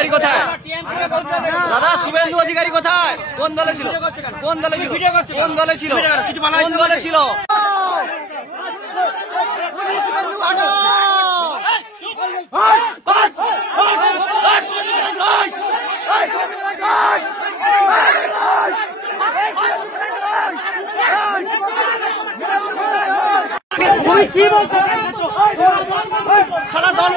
অধিকারী কোথায়? দাদা শুভেন্দু অধিকারী কোথায়? কোন দলে ছিল? কোন দলে ছিল? কোন দলে ছিল? কোন দলে ছিল? কি বলছো? সারা দল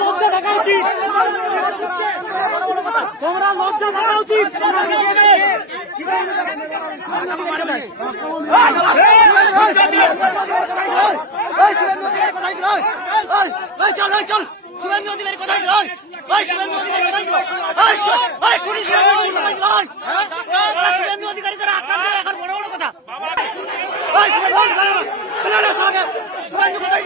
লজ্জা থাকা উচিত, তোমরা লজ্জা থাকা উচিত। চল শুভেন্দু অধিকারী কোথায়? শুভেন্দু অধিকারী কোথায়? শুভেন্দু অধিকারী দ্বারা আক্রান্ত এখন বড় বড় কথা। শুভেন্দু কোথায়?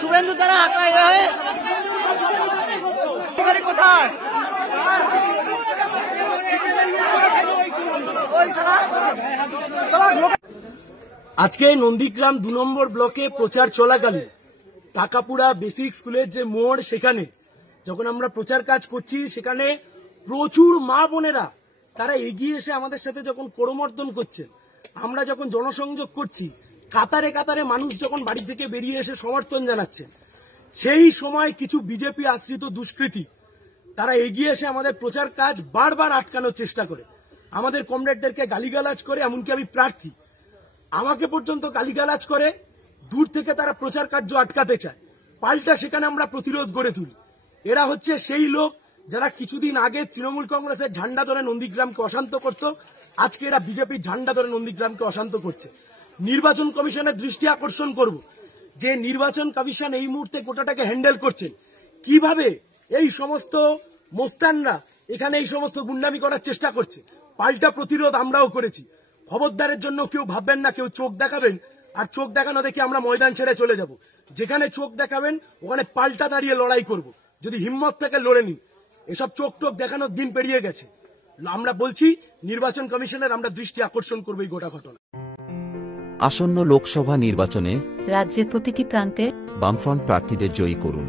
শুভেন্দু দ্বারা কোথায়? আজকে নন্দীগ্রাম 2 নম্বর ব্লকে প্রচার চলাকালীন টাকাপুরা বেসিক স্কুলের যে মোড়, সেখানে যখন আমরা প্রচার কাজ করছি, সেখানে প্রচুর মা বোনেরা তারা এগিয়ে এসে আমাদের সাথে যখন করমর্দন করছে, আমরা যখন জনসংযোগ করছি, কাতারে কাতারে মানুষ যখন বাড়ি থেকে বেরিয়ে এসে সমর্থন জানাচ্ছে, সেই সময় কিছু বিজেপি আশ্রিত দুষ্কৃতী তারা এগিয়ে এসে আমাদের প্রচার কাজ বারবার আটকানোর চেষ্টা করে, আমাদের কমরেডদেরকে গালিগালাজ করে। এমনকি আমি প্রার্থী, আমাকে পর্যন্ত গালিগালাজ করে, দূর থেকে তারা প্রচার কার্য আটকাতে চায়। পাল্টা সেখানে আমরা প্রতিরোধ গড়ে তুলি। এরা হচ্ছে সেই লোক যারা কিছুদিন আগে তৃণমূল কংগ্রেসের ঝান্ডা ধরে নন্দীগ্রামকে অশান্ত করত, আজকে এরা বিজেপির ঝান্ডা ধরে নন্দীগ্রামকে অশান্ত করছে। নির্বাচন কমিশনের দৃষ্টি আকর্ষণ করব যে নির্বাচন কমিশন এই মুহূর্তে গোটাটাকে হ্যান্ডেল করছে, কিভাবে এই সমস্ত মোস্তানরা এখানে এই সমস্ত গুন্ডামি করার চেষ্টা করছে। পাল্টা প্রতিরোধ আমরাও করেছি। খবরদারের জন্য কেউ ভাববেন না কেউ চোখ দেখাবেন আর চোখ দেখানো দেখে আমরা ময়দান ছেড়ে চলে যাব। যেখানে চোখ দেখাবেন ওখানে পাল্টা দাঁড়িয়ে লড়াই করব, যদি হিম্মত থেকে লড়ে নিন। এসব চোখ টোক দেখানোর দিন পেরিয়ে গেছে। আমরা বলছি নির্বাচন কমিশনের আমরা দৃষ্টি আকর্ষণ করবো এই গোটা ঘটনা। আসন্ন লোকসভা নির্বাচনে রাজ্যের প্রতিটি প্রান্তে বামফ্রন্ট প্রার্থীদের জয়ী করুন।